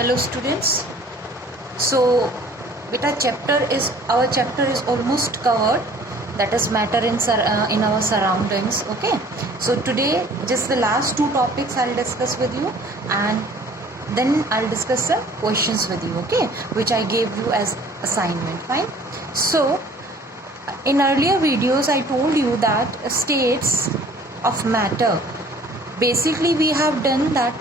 Hello students. So beta our chapter is almost covered, that is matter in our surroundings. Okay, so today just the last two topics I'll discuss with you, and then I'll discuss the questions with you, okay, which I gave you as assignment. Fine. So in earlier videos I told you that states of matter, basically we have done that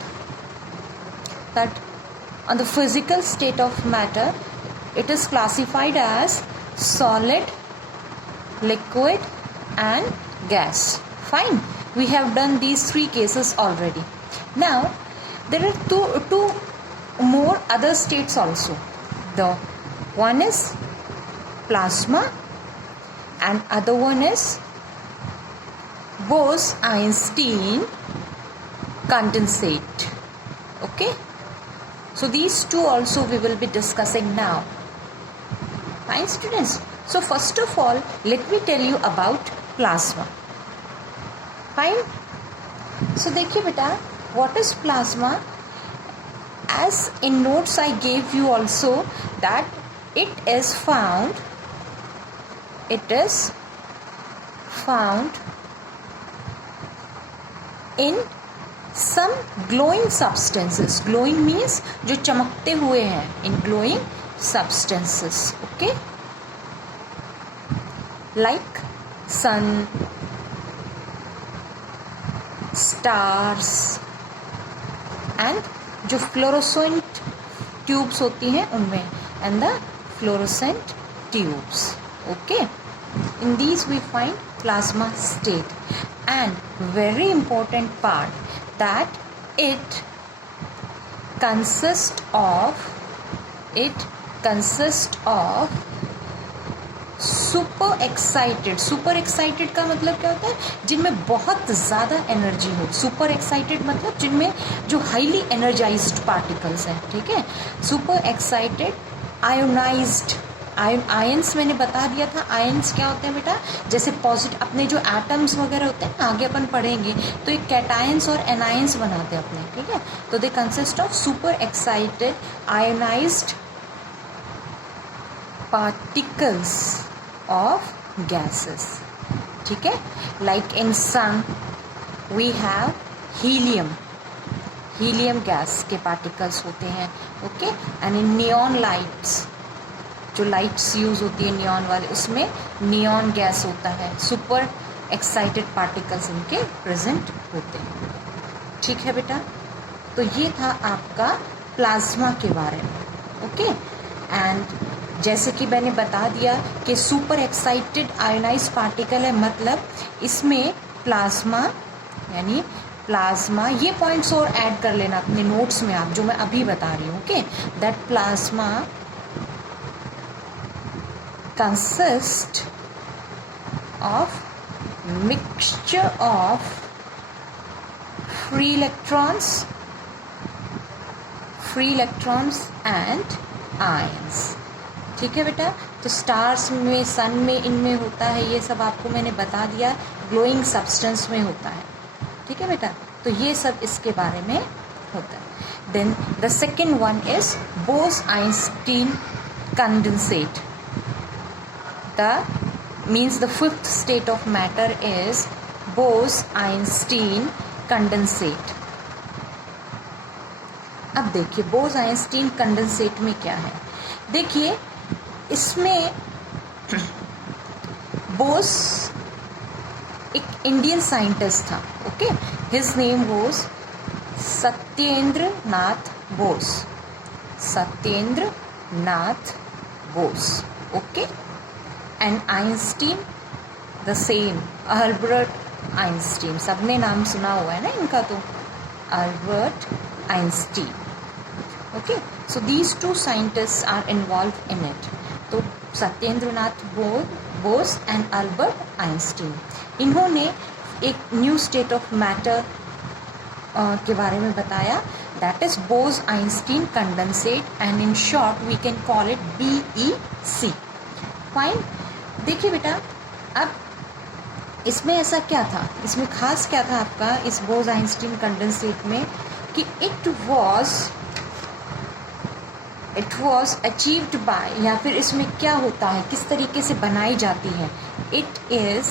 on the physical state of matter, it is classified as solid, liquid and gas. Fine, we have done these three cases already. Now there are two more other states also. The one is plasma and other one is Bose-Einstein condensate. Okay, so these two also we will be discussing now. Fine students. So first of all, let me tell you about plasma. Fine. So देखिए बेटा, what is plasma? As in notes I gave you also that it is found in some glowing substances. Glowing means जो चमकते हुए हैं, in glowing substances. Okay, like sun, stars and जो fluorescent tubes होती हैं उनमें, and the fluorescent tubes. Okay, in these we find plasma state, and very important part that it consists of super excited का मतलब क्या होता है? जिनमें बहुत ज़्यादा एनर्जी हो. सुपर एक्साइटेड मतलब जिनमें जो हाईली एनर्जाइज्ड पार्टिकल्स हैं. ठीक है, सुपर एक्साइटेड आयोनाइज्ड. आयंस मैंने बता दिया था. आयंस क्या होते हैं बेटा? जैसे पॉजिटिव अपने जो एटम्स वगैरह होते हैं, आगे अपन पढ़ेंगे, तो एक कैटायंस और एनायंस बनाते हैं अपने. ठीक है, तो they consist of super excited ionised particles of gases. ठीक है, like in sun we have helium gas के particles होते हैं. Okay, and in neon lights, जो लाइट्स यूज होती है नियॉन वाले, उसमें नियॉन गैस होता है. सुपर एक्साइटेड पार्टिकल्स इनके प्रेजेंट होते हैं. ठीक है बेटा, तो ये था आपका प्लाज्मा के बारे में. ओके, एंड जैसे कि मैंने बता दिया कि सुपर एक्साइटेड आयोनाइज्ड पार्टिकल है, मतलब इसमें प्लाज्मा, यानी प्लाज्मा, ये पॉइंट्स और ऐड कर लेना अपने नोट्स में आप, जो मैं अभी बता रही हूँ. Okay, that plasma consist of mixture of free electrons and ions. ठीक है बेटा, तो स्टार्स में, सन में, इनमें होता है, ये सब आपको मैंने बता दिया. ग्लोइंग सब्सटेंस में होता है. ठीक है बेटा, तो ये सब इसके बारे में होता है. Then the second one is Bose-Einstein condensate. The fifth state of matter is Bose-Einstein condensate. अब देखिए Bose-Einstein condensate में क्या है. देखिए इसमें बोस एक इंडियन साइंटिस्ट था. Okay, his name was Satyendra Nath Bose. Okay, and Einstein the same, Albert Einstein. सबने नाम सुना हुआ है ना इनका, तो Albert Einstein. Okay, so these two scientists are involved in it. तो Satyendranath Bose and Albert Einstein, इन्होंने एक न्यू स्टेट ऑफ मैटर के बारे में बताया, that is Bose-Einstein condensate, and in short we can call it BEC. Fine. देखिए बेटा, अब इसमें ऐसा क्या था, इसमें खास क्या था आपका इस Bose-Einstein condensate में, कि it was it was achieved by, या फिर इसमें क्या होता है, किस तरीके से बनाई जाती है, it is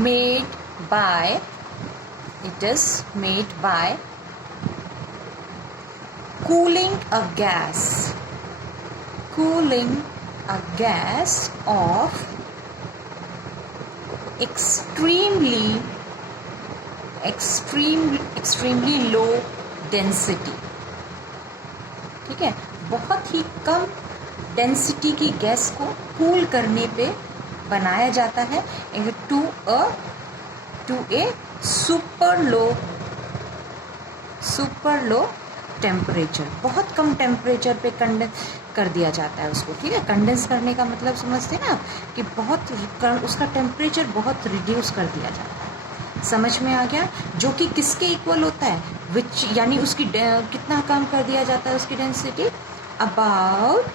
made by, it is made by cooling a gas of extremely low density. ठीक है, बहुत ही कम डेंसिटी की गैस को कूल करने पे बनाया जाता है to a super low temperature, बहुत कम टेम्परेचर पे कंडेंस कर दिया जाता है उसको. ठीक है, कंडेंस करने का मतलब समझते हैं ना, कि बहुत उसका टेम्परेचर बहुत रिड्यूस कर दिया जाता है. समझ में आ गया? जो कि किसके इक्वल होता है, विच, यानी उसकी कितना कम कर दिया जाता है उसकी density, about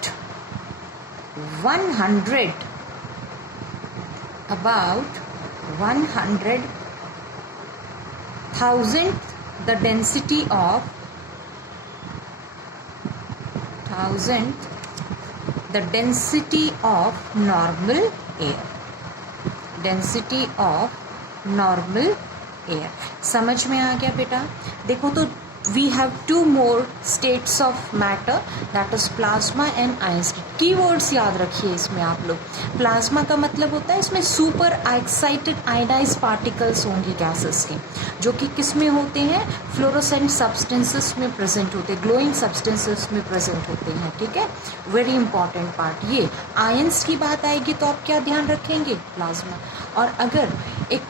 100,000 the density of normal air. समझ में आ गया बेटा? देखो तो we have two more states of matter, that is plasma and ions. keywords याद रखिए इसमें आप लोग. प्लाज्मा का मतलब होता है इसमें सुपर एक्साइटेड आयनाइज पार्टिकल्स होंगे गैसेस के, जो कि किस में होते हैं, फ्लोरोसेंट सब्सटेंसेस में प्रेजेंट होते हैं, ग्लोइंग सब्सटेंसेस में प्रेजेंट होते हैं. ठीक है, वेरी इंपॉर्टेंट पार्ट ये. आयंस की बात आएगी तो आप क्या ध्यान रखेंगे, प्लाज्मा. और अगर एक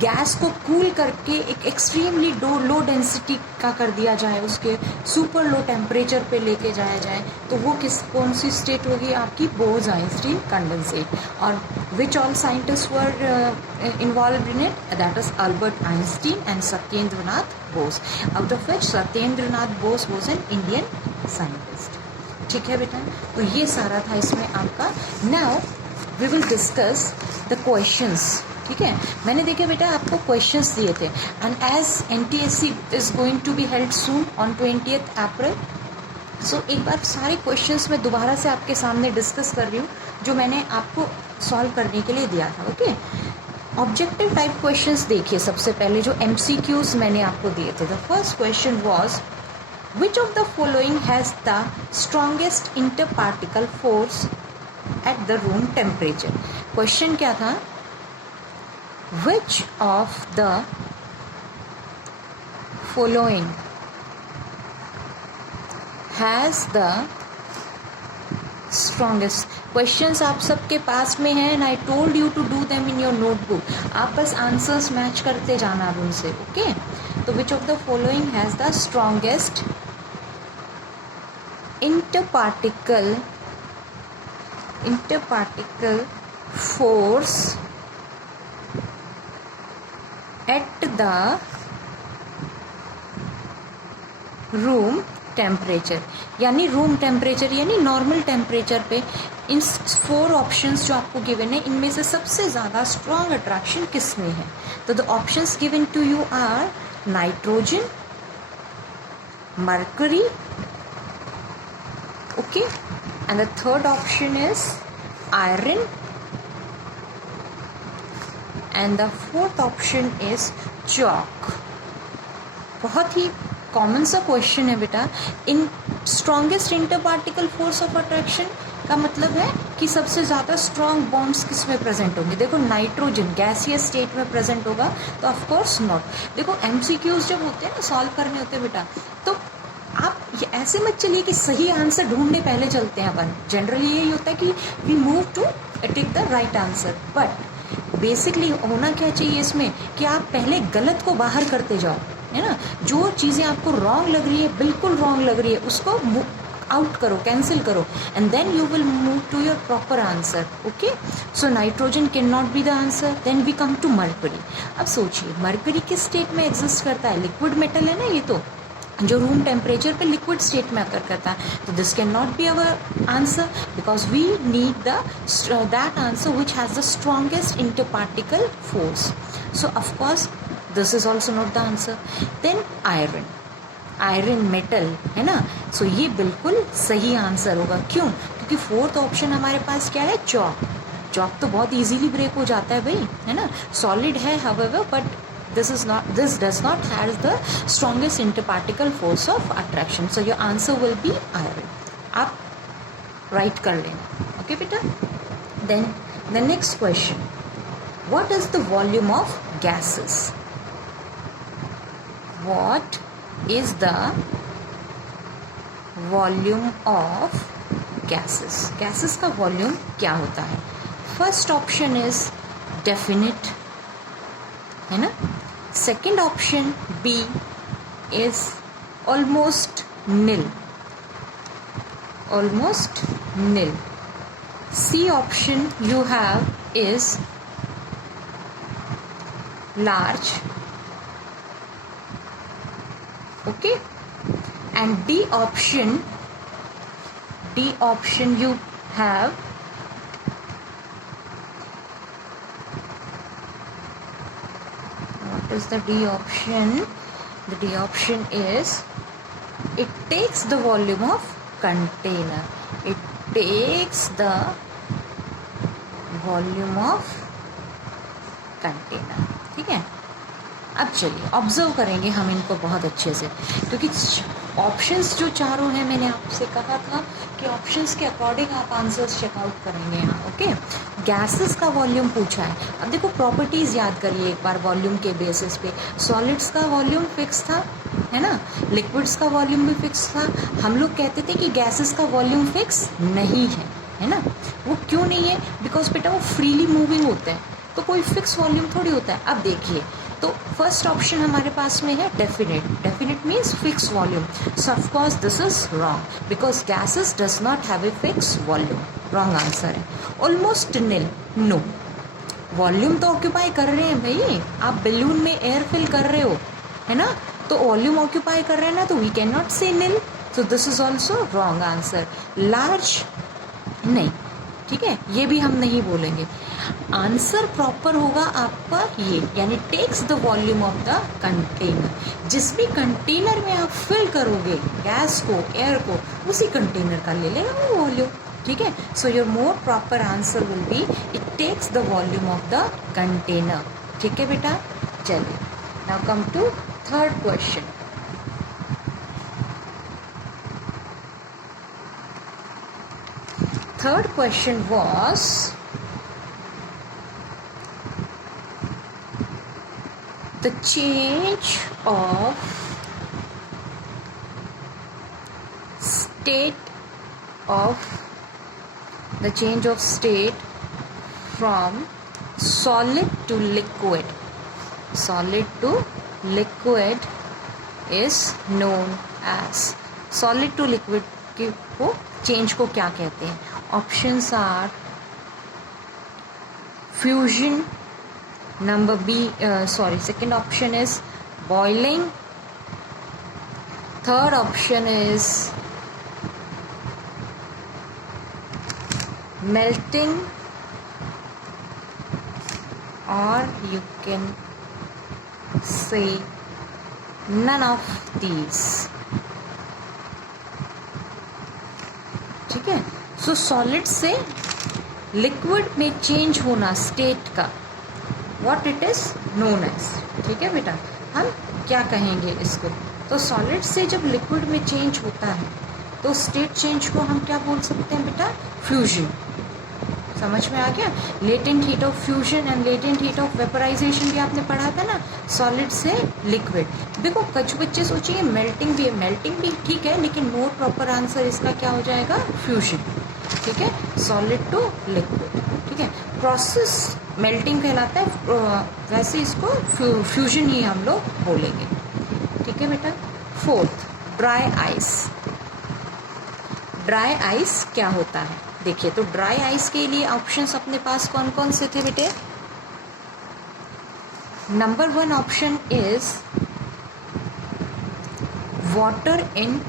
गैस को कूल करके एक एक्सट्रीमली लो डेंसिटी का कर दिया जाए, उसके सुपर लो टेम्परेचर पे लेके जाया जाए, तो वो कौन सी स्टेट होगी आपकी, बोस-आइंस्टीन कंडेंसेट. और which all scientist were involve in it, that is Albert Einstein and Satyendranath Bose, out of which Satyendranath Bose was an Indian scientist. ठीक है बेटा, तो ये सारा था इसमें आपका. Now we will discuss the questions. ठीक है, मैंने देखे बेटा आपको क्वेश्चंस दिए थे, and as NTSC is going to be held soon on 20th April. So एक बार सारे क्वेश्चंस मैं दोबारा से आपके सामने डिस्कस कर रही हूँ जो मैंने आपको सॉल्व करने के लिए दिया था. ओके, ऑब्जेक्टिव टाइप क्वेश्चंस देखिए. सबसे पहले जो MCQs मैंने आपको दिए थे, the first question was which of the following has the strongest interparticle force at the room temperature. Question क्या था, which of the following has the strongest. Questions आप सबके पास में है, and I told you to do them in your notebook. आप बस answers match करते जाना अब उनसे. ओके, तो which of the following has the strongest interparticle force at the room temperature, यानी रूम टेम्परेचर यानी नॉर्मल टेम्परेचर पे. इन 4 ऑप्शंस जो आपको गिवन है, इनमें से सबसे ज़्यादा स्ट्रॉन्ग अट्रैक्शन किस में है. तो the options given to you are nitrogen, mercury, okay, and the third option is iron, and the fourth option is chalk. बहुत ही कॉमन सा क्वेश्चन है बेटा. इन strongest interparticle force of attraction का मतलब है कि सबसे ज़्यादा स्ट्रॉन्ग बॉन्ड्स किस में प्रेजेंट होंगे. देखो नाइट्रोजन गैसियस स्टेट में प्रेजेंट होगा, तो ऑफ कोर्स नॉट. देखो MCQs जब होते हैं ना, सॉल्व करने होते हैं बेटा, तो आप ये ऐसे मत चलिए कि सही आंसर ढूंढने पहले चलते हैं अपन. जनरली यही होता है कि we move to take the right answer, but basically होना क्या चाहिए इसमें कि आप पहले गलत को बाहर करते जाओ, है ना. जो चीज़ें आपको रॉन्ग लग रही है, बिल्कुल रॉन्ग लग रही है, उसको आउट करो, कैंसिल करो, and then you will move to your proper answer. Okay, so nitrogen can not be the answer. Then we come to mercury. अब सोचिए मर्करी किस स्टेट में एग्जिस्ट करता है, लिक्विड मेटल है ना ये, तो जो रूम टेम्परेचर पे लिक्विड स्टेट में आकर करता है. तो this can not be our answer because we need that answer which has the strongest interparticle force. So of course this is also not the answer. Then iron. Iron metal, है ना। सो ये बिल्कुल सही आंसर होगा। क्यों? क्योंकि फोर्थ ऑप्शन हमारे पास क्या है, चॉक। चॉक तो बहुत इजीली ब्रेक हो जाता है भाई, है ना। सॉलिड है however, but this does not have the strongest interparticle force of attraction, so your answer will be iron. आप राइट कर लेना, ओके बेटा। Then the next question, what is the volume of gases? What is the volume of gases? gases का volume क्या होता है? First option is definite, है ना। Second option B is almost nil, almost nil. C option you have is large, okay, and D option you have what is the D option? The D option is it takes the volume of container, it takes the volume of container, ठीक है। अब चलिए observe करेंगे हम इनको बहुत अच्छे से, क्योंकि ऑप्शंस जो चारों हैं, मैंने आपसे कहा था कि ऑप्शंस के अकॉर्डिंग आप आंसर्स चेकआउट करेंगे यहाँ, ओके। गैसेस का वॉल्यूम पूछा है। अब देखो प्रॉपर्टीज़ याद करिए एक बार वॉल्यूम के बेसिस पे। सॉलिड्स का वॉल्यूम फिक्स था, है ना, लिक्विड्स का वॉल्यूम भी फिक्स था। हम लोग कहते थे कि गैसेस का वॉल्यूम फिक्स नहीं है ना। वो क्यों नहीं है? बिकॉज बेटा वो फ्रीली मूविंग होते हैं, तो कोई फिक्स वॉल्यूम थोड़ी होता है। अब देखिए, तो फर्स्ट ऑप्शन हमारे पास में है definite. Definite means fix volume. So of course this is wrong because gases does not have a fix volume. Wrong answer है. Almost nil, no. वॉल्यूम तो ऑक्यूपाई कर रहे हैं भाई, आप बलून में एयर फिल कर रहे हो, है ना, तो वॉल्यूम ऑक्यूपाई कर रहे हैं ना, तो we can not say nil. So this is also wrong answer. Large नहीं, ठीक है, ये भी हम नहीं बोलेंगे. आंसर प्रॉपर होगा आपका ये, यानी takes the volume of the container. जिस भी कंटेनर में आप फिल करोगे गैस को, एयर को, उसी कंटेनर का ले लेगा वो वॉल्यूम, ठीक है. So your more proper answer will be it takes the volume of the container. ठीक है बेटा, चलिए now come to third question. Third question was the change of state from solid to liquid. Solid to liquid is known as solid to liquid को change को क्या कहते हैं? Options are fusion, number B second option is boiling, third option is melting, or you can say none of these. ठीक है. So solid से liquid में change होना स्टेट का, what it is known as. ठीक है बेटा, हम क्या कहेंगे इसको? तो सॉलिड से जब लिक्विड में चेंज होता है तो स्टेट चेंज को हम क्या बोल सकते हैं बेटा? फ्यूजन. समझ में आ गया? Latent heat of fusion and latent heat of vaporisation भी आपने पढ़ा था ना, सॉलिड से लिक्विड. देखो कुछ बच्चे सोचिए मेल्टिंग भी है, मेल्टिंग भी ठीक है, लेकिन मोर प्रॉपर आंसर इसका क्या हो जाएगा? फ्यूजन. ठीक है, सॉलिड टू लिक्विड. ठीक है, प्रोसेस मेल्टिंग कहलाता है, वैसे इसको फ्यूजन ही हम लोग बोलेंगे. ठीक है बेटा. Fourth, dry ice. Dry ice क्या होता है? देखिए, तो ड्राई आइस के लिए ऑप्शंस अपने पास कौन कौन से थे बेटे? Number 1 option is water in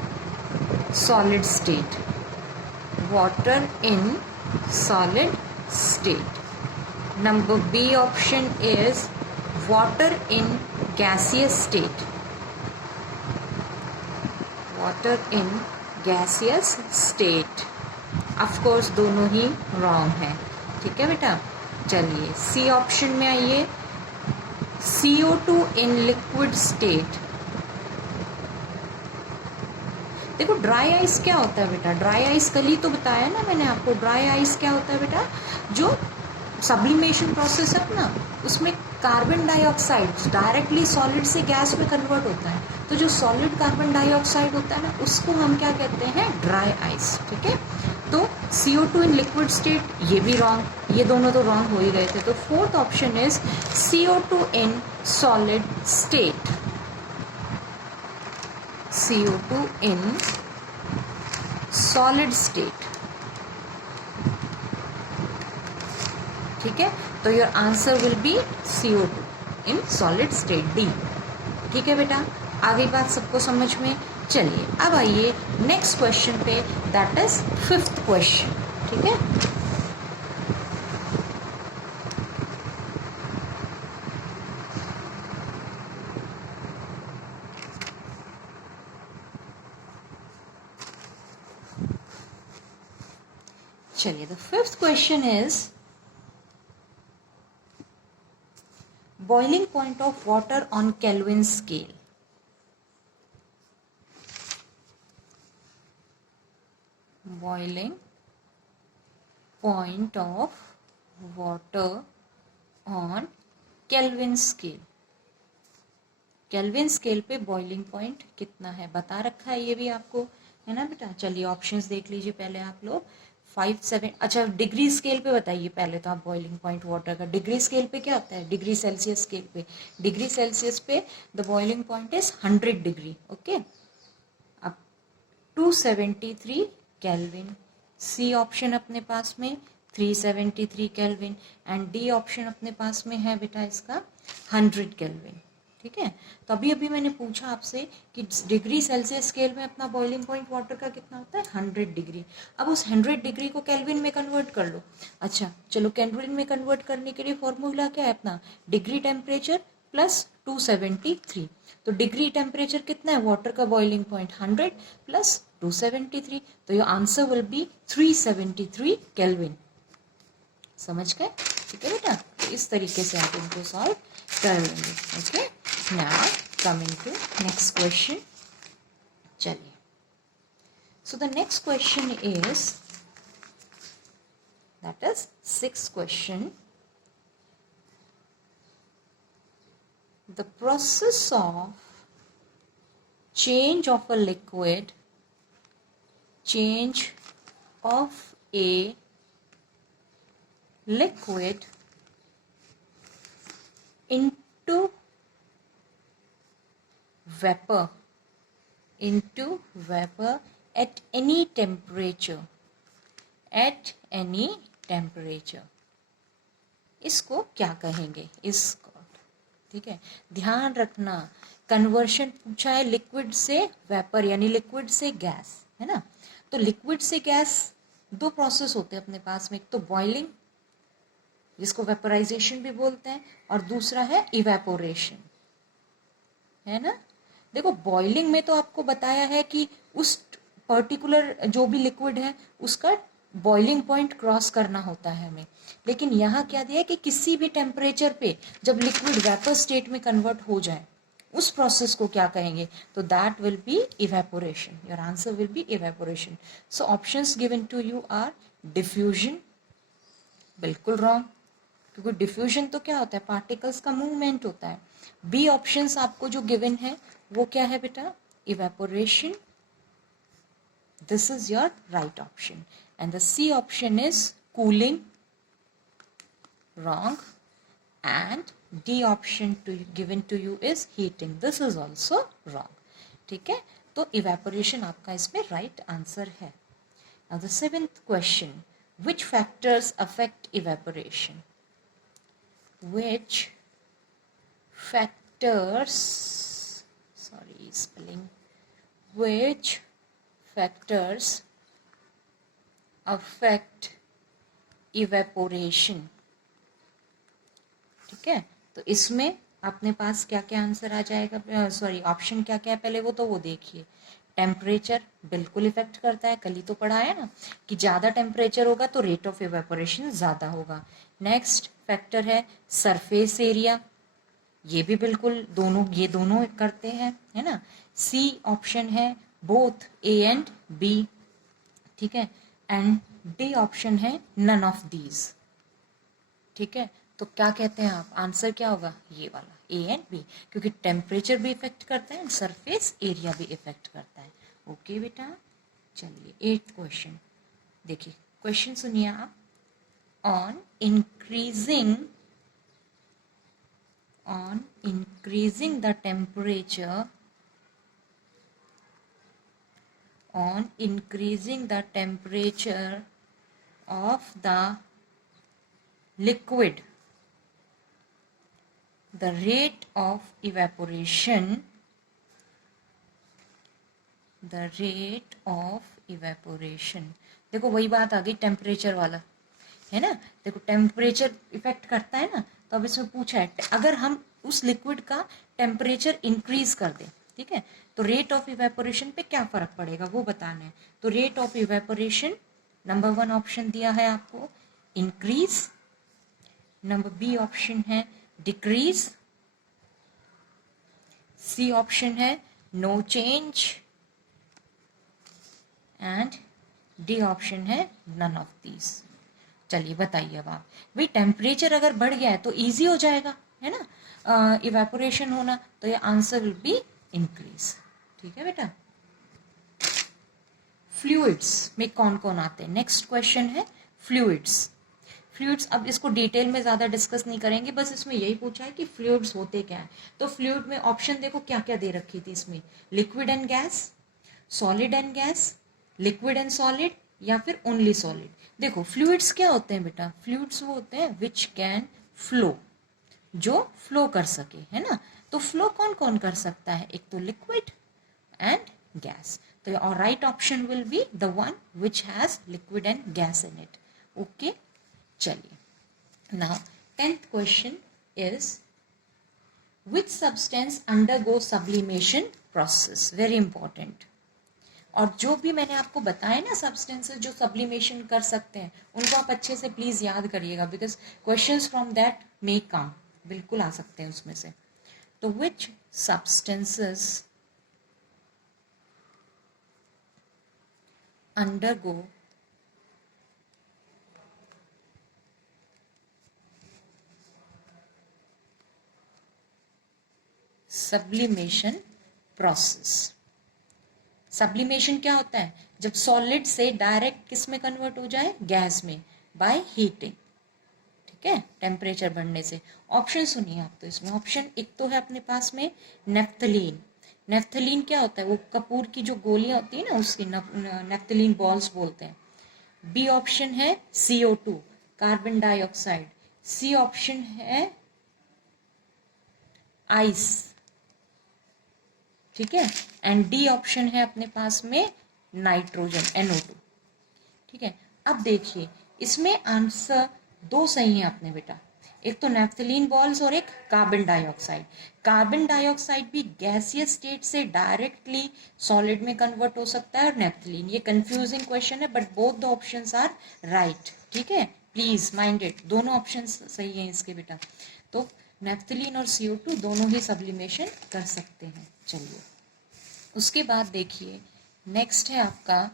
solid state. Water in solid state. Number B option is water in gaseous state. Water in gaseous state. Of course दोनों ही रॉन्ग है, ठीक है बेटा। चलिए सी ऑप्शन में आइए, CO2 इन लिक्विड स्टेट। देखो ड्राई आइस क्या होता है बेटा, ड्राई आइस कल ही तो बताया ना मैंने आपको। ड्राई आइस क्या होता है बेटा, जो सब्लिमेशन प्रोसेस है अपना, उसमें कार्बन डाइऑक्साइड डायरेक्टली सॉलिड से गैस में कन्वर्ट होता है। तो जो सॉलिड कार्बन डाइऑक्साइड होता है ना, उसको हम क्या कहते हैं, ड्राई आइस, ठीक है। तो CO2 इन लिक्विड स्टेट ये भी रॉन्ग, ये दोनों तो रॉन्ग हो ही गए थे। तो fourth option is CO2 in solid state. CO2 in solid state, ठीक है। तो your answer will B CO2 in solid state, D, ठीक है बेटा। आगे बात सबको समझ में। चलिए अब आइए नेक्स्ट क्वेश्चन पे, दैट इज फिफ्थ क्वेश्चन, ठीक है। चलिए the fifth question is boiling point of water on Kelvin scale. Boiling point of water on Kelvin scale. Kelvin scale पे boiling point कितना है बता रखा है, ये भी आपको है ना बेटा। चलिए ऑप्शंस देख लीजिए पहले आप लोग। 5, 7, अच्छा डिग्री स्केल पे बताइए पहले तो आप बॉइलिंग पॉइंट वाटर का। डिग्री स्केल पे क्या होता है, डिग्री सेल्सियस स्केल पे, डिग्री सेल्सियस पे the boiling point is 100 degree, okay. अब 273 केल्विन, सी ऑप्शन अपने पास में 373 केल्विन, एंड डी ऑप्शन अपने पास में है बेटा इसका 100 केल्विन, ठीक है। तो अभी अभी मैंने पूछा आपसे कि डिग्री सेल्सियस स्केल में अपना बॉइलिंग पॉइंट वाटर का कितना होता है, 100 डिग्री। अब उस 100 डिग्री को केल्विन में कन्वर्ट कर लो। अच्छा चलो, केल्विन में कन्वर्ट करने के लिए फॉर्मूला क्या है अपना, डिग्री टेम्परेचर प्लस 273। तो डिग्री टेम्परेचर कितना है वाटर का, बॉइलिंग पॉइंट 100 प्लस 273, तो your answer will B 373 kelvin. समझ गए, ठीक है बेटा। तो इस तरीके से आप इनको सॉल्व कर लेंगे, okay. Now coming to next question. चलिए, so the next question is, that is sixth question. The process of change of a liquid, change of a liquid into vapor at any temperature, इसको क्या कहेंगे, इसको, ठीक है। ध्यान रखना conversion पूछा है लिक्विड से वेपर यानी लिक्विड से गैस, है ना। तो लिक्विड से गैस दो प्रोसेस होते हैं अपने पास में, एक तो बॉइलिंग जिसको वेपराइजेशन भी बोलते हैं, और दूसरा है इवेपोरेशन, है ना। देखो बॉइलिंग में तो आपको बताया है कि उस पर्टिकुलर जो भी लिक्विड है उसका बॉइलिंग पॉइंट क्रॉस करना होता है हमें, लेकिन यहाँ क्या दिया है कि किसी भी टेम्परेचर पे जब लिक्विड वेपर स्टेट में कन्वर्ट हो जाए उस प्रोसेस को क्या कहेंगे, तो that will be evaporation. Your answer will be evaporation. So options given to you are diffusion, बिल्कुल रॉन्ग, क्योंकि डिफ्यूजन तो क्या होता है, पार्टिकल्स का मूवमेंट होता है। बी ऑप्शंस आपको जो गिवन है वो क्या है बेटा, evaporation, this is your right option. And the C option is cooling, wrong, and D option given to you is heating, this is also wrong, ठीक है। तो इवेपोरेशन आपका इसमें राइट आंसर है। Now the seventh question, which factors affect evaporation? Which factors, sorry spelling, which factors affect evaporation? ठीक है, तो इसमें अपने पास क्या क्या आंसर आ जाएगा, सॉरी ऑप्शन क्या क्या है पहले वो तो वो देखिए। टेम्परेचर बिल्कुल इफेक्ट करता है, कल ही तो पढ़ा है ना कि ज़्यादा टेम्परेचर होगा तो रेट ऑफ इवेपोरेशन ज़्यादा होगा। नेक्स्ट फैक्टर है सरफेस एरिया, ये भी बिल्कुल दोनों, ये दोनों करते हैं, है ना। सी ऑप्शन है बोथ ए एंड बी, ठीक है। एंड डी ऑप्शन है नन ऑफ दीज, ठीक है। तो क्या कहते हैं आप, आंसर क्या होगा, ये वाला ए एंड बी, क्योंकि टेम्परेचर भी इफेक्ट करता है, सरफेस एरिया भी इफेक्ट करता है। ओके बेटा, चलिए 8th क्वेश्चन देखिए, क्वेश्चन सुनिए आप। On increasing the temperature, on increasing the temperature of the liquid, the rate of evaporation, देखो वही बात आ गई टेम्परेचर वाला, है ना। देखो टेम्परेचर इफेक्ट करता है ना, तो अब इसमें पूछा है अगर हम उस लिक्विड का टेम्परेचर इंक्रीज कर दें, ठीक है, तो रेट ऑफ इवेपोरेशन पे क्या फर्क पड़ेगा वो बताना है। तो rate of evaporation number 1 option दिया है आपको इंक्रीज, नंबर बी ऑप्शन है डिक्रीज, सी ऑप्शन है no change, and D option है नन ऑफ दीज। चलिए बताइए अब आप, भाई टेम्परेचर अगर बढ़ गया है तो इजी हो जाएगा, है ना, इवेपोरेशन होना, तो ये आंसर विल बी इंक्रीज, ठीक है बेटा। फ्लूइड्स में कौन कौन आते हैं, नेक्स्ट क्वेश्चन है फ्लूइड्स। फ्लूइड्स अब इसको डिटेल में ज़्यादा डिस्कस नहीं करेंगे, बस इसमें यही पूछा है कि फ्लूइड्स होते क्या है। तो फ्लूइड में ऑप्शन देखो क्या क्या दे रखी थी इसमें, liquid and gas, solid and gas, liquid and solid, या फिर ओनली सॉलिड। देखो फ्लूइड्स क्या होते हैं बेटा, फ्लूइड्स वो होते हैं विच कैन फ्लो, जो फ्लो कर सके, है ना। तो फ्लो कौन कौन कर सकता है, एक तो लिक्विड एंड गैस, तो और right option will be the one which has liquid and gas in it. Okay, चलिए now 10th question is which substance undergo sublimation process, very important. और जो भी मैंने आपको बताया ना सब्सटेंसेस जो सब्लिमेशन कर सकते हैं, उनको आप अच्छे से प्लीज याद करिएगा, because questions from that may come, बिल्कुल आ सकते हैं उसमें से। तो which substances undergo sublimation process. Sublimation क्या होता है, जब सॉलिड से डायरेक्ट किस में कन्वर्ट हो जाए, गैस में, बाय हीटिंग, ठीक है, टेम्परेचर बढ़ने से। ऑप्शन सुनिए आप, तो इसमें ऑप्शन एक तो है अपने पास में नेफ्थलीन। नेफ्थलीन क्या होता है, वो कपूर की जो गोलियां होती है ना उसकी नेफ्थलीन बॉल्स बोलते हैं। बी ऑप्शन है CO2 carbon dioxide, C option है आइस, ठीक है, एंड डी ऑप्शन है अपने पास में नाइट्रोजन NO2, ठीक है। अब देखिए इसमें आंसर दो सही है अपने बेटा, एक तो नेफ्थलीन बॉल्स और एक कार्बन डाइऑक्साइड। कार्बन डाइऑक्साइड भी गैसियस स्टेट से डायरेक्टली सॉलिड में कन्वर्ट हो सकता है, और नेफ्थलीन, ये कंफ्यूजिंग क्वेश्चन है but both the options are right, ठीक है, प्लीज माइंड इट, दोनों ऑप्शन सही हैं इसके बेटा। तो नेफ्थलीन और CO2 दोनों ही सब्लिमेशन कर सकते हैं। चलिए उसके बाद देखिए नेक्स्ट है आपका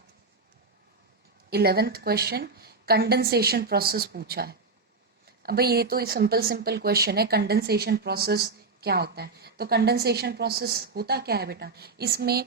11th क्वेश्चन, कंडेंसेशन प्रोसेस पूछा है। अब भाई ये तो सिंपल क्वेश्चन है, कंडेंसेशन प्रोसेस क्या होता है। तो कंडेंसेशन प्रोसेस होता क्या है बेटा, इसमें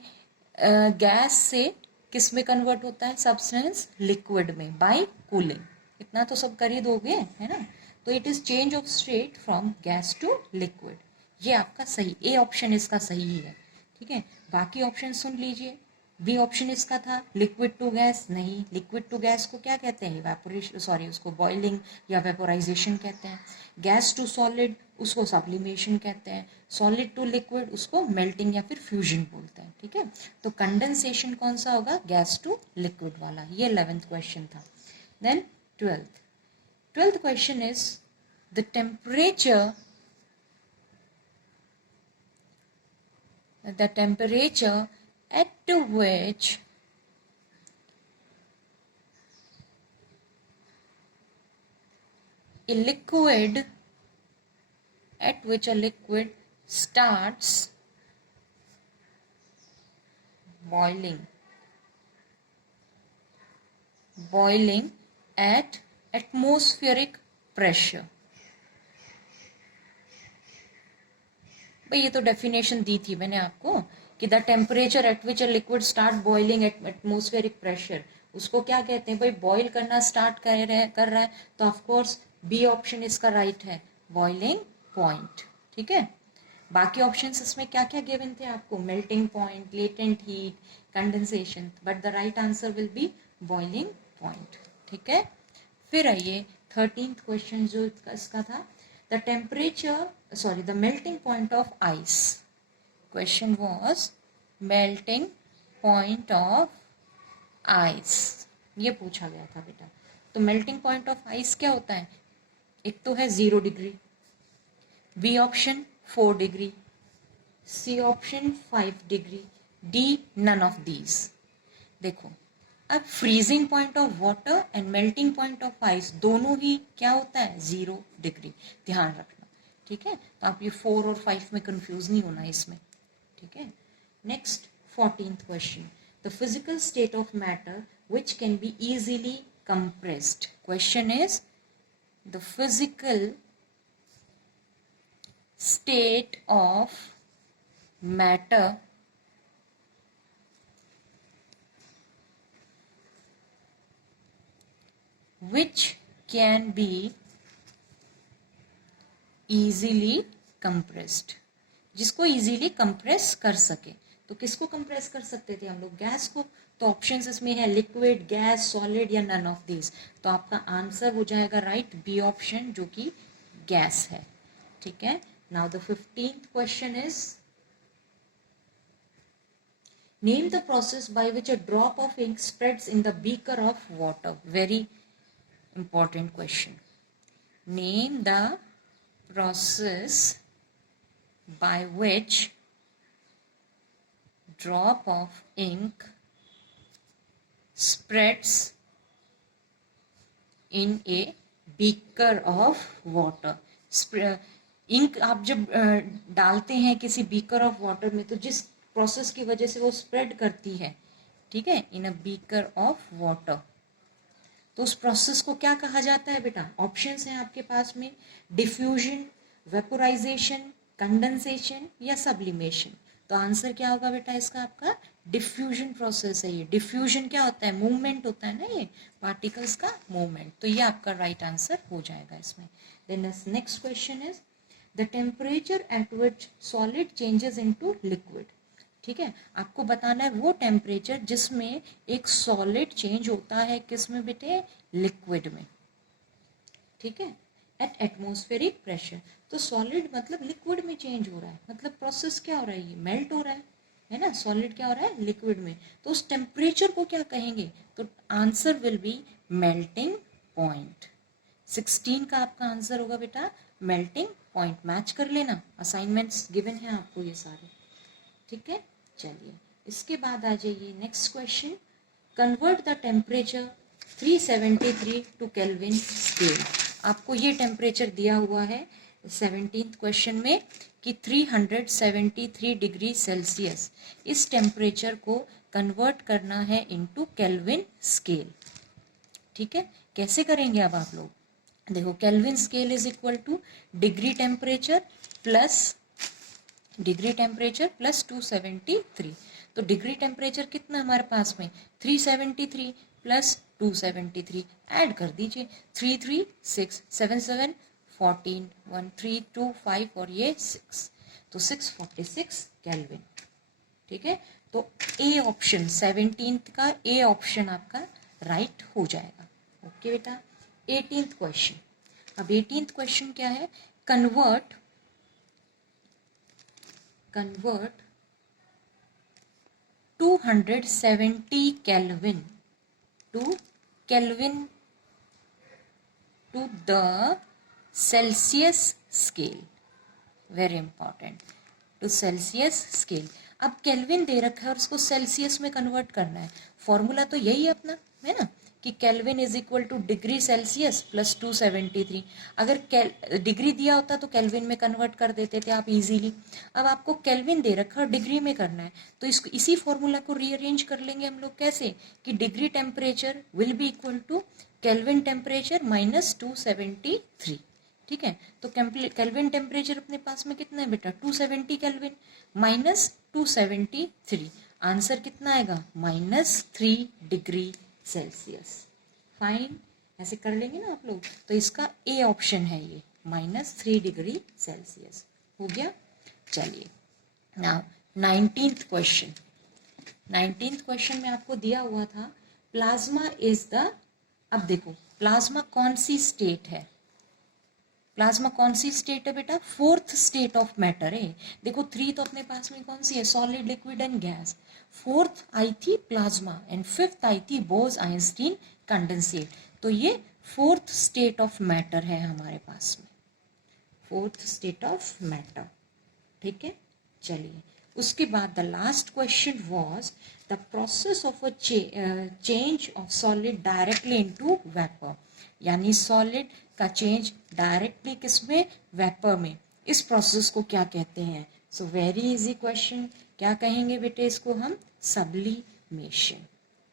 गैस से किस में कन्वर्ट होता है, सब्सटेंस लिक्विड में बाय कूलिंग, इतना तो सब कर ही दोगे, है ना। तो it is change of state from gas to liquid, ये आपका सही, ए ऑप्शन इसका सही है, ठीक है। बाकी ऑप्शन सुन लीजिए, बी ऑप्शन इसका था लिक्विड टू गैस, नहीं, लिक्विड टू गैस को क्या कहते हैं, इवेपोरेशन, सॉरी उसको बॉइलिंग या वेपोराइजेशन कहते हैं। गैस टू सॉलिड उसको सब्लिमेशन कहते हैं, सॉलिड टू लिक्विड उसको मेल्टिंग या फिर फ्यूजन बोलते हैं, ठीक है। तो कंडेंसेशन कौन सा होगा, गैस टू लिक्विड वाला, ये 11th क्वेश्चन था। Then 12th question is the temperature at which a liquid starts boiling at atmospheric pressure. भाई ये तो डेफिनेशन दी थी मैंने आपको कि the temperature at which a liquid start boiling at atmospheric pressure, उसको क्या कहते हैं भाई? बॉइल करना स्टार्ट कर रहा है तो ऑफकोर्स बी ऑप्शन इसका राइट है, बॉइलिंग पॉइंट। ठीक है, बाकी ऑप्शंस इसमें क्या क्या गिवन थे आपको? Melting point, latent heat, condensation, but the right answer will B boiling point. ठीक है, फिर आइए 13th क्वेश्चन जो इसका था, the melting point of ice. Question was melting point of ice, ये पूछा गया था बेटा। तो मेल्टिंग पॉइंट ऑफ आइस क्या होता है? एक तो है 0 degree, B option 4 degree, C option 5 degree, D none of these. देखो, अब freezing point of water and melting point of ice दोनों ही क्या होता है? 0 डिग्री, ध्यान रखना। ठीक है, तो आप ये 4 और 5 में कंफ्यूज नहीं होना इसमें। ठीक है, next 14th question, the physical state of matter which can be easily compressed. Question is the physical state of matter which can be easily compressed, जिसको इजीली कंप्रेस कर सके। तो किसको कंप्रेस कर सकते थे हम लोग? गैस को। तो ऑप्शंस इसमें है लिक्विड, गैस, सॉलिड या नन ऑफ दिस। तो आपका आंसर हो जाएगा राइट बी ऑप्शन, जो कि गैस है। ठीक है, now the 15th question is, name the process by which a drop of ink spreads in the beaker of water. Very important question. Name the process by which drop of ink spreads in a beaker of water. Ink आप जब डालते हैं किसी beaker of water में, तो जिस process की वजह से वो स्प्रेड करती है, ठीक है, इन अ बीकर ऑफ वाटर, तो उस प्रोसेस को क्या कहा जाता है बेटा? ऑप्शंस हैं आपके पास में, डिफ्यूजन, वेपोराइजेशन, कंडेंसेशन या सब्लिमेशन। तो आंसर क्या होगा बेटा इसका? आपका डिफ्यूजन प्रोसेस है। ये डिफ्यूजन क्या होता है? मूवमेंट होता है ना, ये पार्टिकल्स का मूवमेंट। तो ये आपका राइट आंसर हो जाएगा इसमें। Then next question is, the temperature at which solid changes into liquid. ठीक है, आपको बताना है वो टेम्परेचर जिसमें एक सॉलिड चेंज होता है, किसमें बेटे? लिक्विड में। ठीक है, एट एटमॉस्फेरिक प्रेशर। तो सॉलिड मतलब लिक्विड में चेंज हो रहा है, मतलब प्रोसेस क्या हो रहा है? ये मेल्ट हो रहा है ना? सॉलिड क्या हो रहा है? लिक्विड में। तो उस टेम्परेचर को क्या कहेंगे? तो answer will B melting point. 16 का आपका आंसर होगा बेटा मेल्टिंग पॉइंट। मैच कर लेना, असाइनमेंट्स गिवन है आपको ये सारे। ठीक है, चलिए इसके बाद आ जाइए next question, convert the temperature 373 to Kelvin scale. आपको ये टेम्परेचर दिया हुआ है 17th क्वेश्चन में कि 373 डिग्री सेल्सियस, इस टेम्परेचर को कन्वर्ट करना है इनटू केल्विन स्केल। ठीक है, कैसे करेंगे अब आप लोग? देखो, kelvin scale is equal two degree temperature plus 273। तो डिग्री टेम्परेचर कितना हमारे पास में? 373 प्लस 273 ऐड कर दीजिए, 3 3 6 7 7 14 1 3 2 5 और ये 6, तो 646 केल्विन। ठीक है, तो ए ऑप्शन 17th का ए ऑप्शन आपका राइट हो जाएगा। ओके बेटा, 18th क्वेश्चन। अब 18th क्वेश्चन क्या है? Convert 270 Kelvin to the Celsius scale. Very important, to Celsius scale. अब केल्विन दे रखा है और उसको सेल्सियस में कन्वर्ट करना है। फॉर्मूला तो यही है अपना, है ना, कि kelvin is equal two degree Celsius plus 273। अगर डिग्री दिया होता तो केल्विन में कन्वर्ट कर देते थे आप इजीली। अब आपको केल्विन दे रखा और डिग्री में करना है, तो इसको इसी फॉर्मूला को रीअरेंज कर लेंगे हम लोग। कैसे कि degree temperature will be equal to Kelvin temperature minus 273। ठीक है, तो केल्विन टेम्परेचर अपने पास में कितना है बेटा, 270 केल्विन माइनस 273, आंसर कितना आएगा, -3 डिग्री सेल्सियस। फाइन, ऐसे कर लेंगे ना आप लोग। तो इसका ए ऑप्शन है ये, -3 डिग्री सेल्सियस। हो गया। चलिए now 19th question. 19th question में आपको दिया हुआ था प्लाज्मा इज द, अब देखो प्लाज्मा कौन सी स्टेट है, प्लाज्मा कौन सी स्टेट है बेटा, फोर्थ स्टेट ऑफ मैटर है। देखो 3 तो अपने पास में कौन सी है, solid, liquid and gas. Fourth आई थी प्लाज्मा एंड फिफ्थ आई थी बोस आइंस्टीन कंडेंसेट। तो ये फोर्थ स्टेट ऑफ मैटर है हमारे पास में, फोर्थ स्टेट ऑफ मैटर। ठीक है, चलिए उसके बाद the last question was the process of a change of solid directly into vapour, यानी सॉलिड का चेंज डायरेक्टली किसमें, वेपर में। इस प्रोसेस को क्या कहते हैं। सो वेरी इजी क्वेश्चन, क्या कहेंगे बेटे इसको हम, सब्लिमेशन।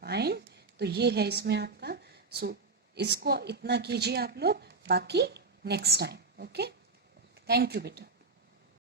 फाइन, तो ये है इसमें आपका। सो इसको इतना कीजिए आप लोग, बाकी next time. Okay, thank you बेटा।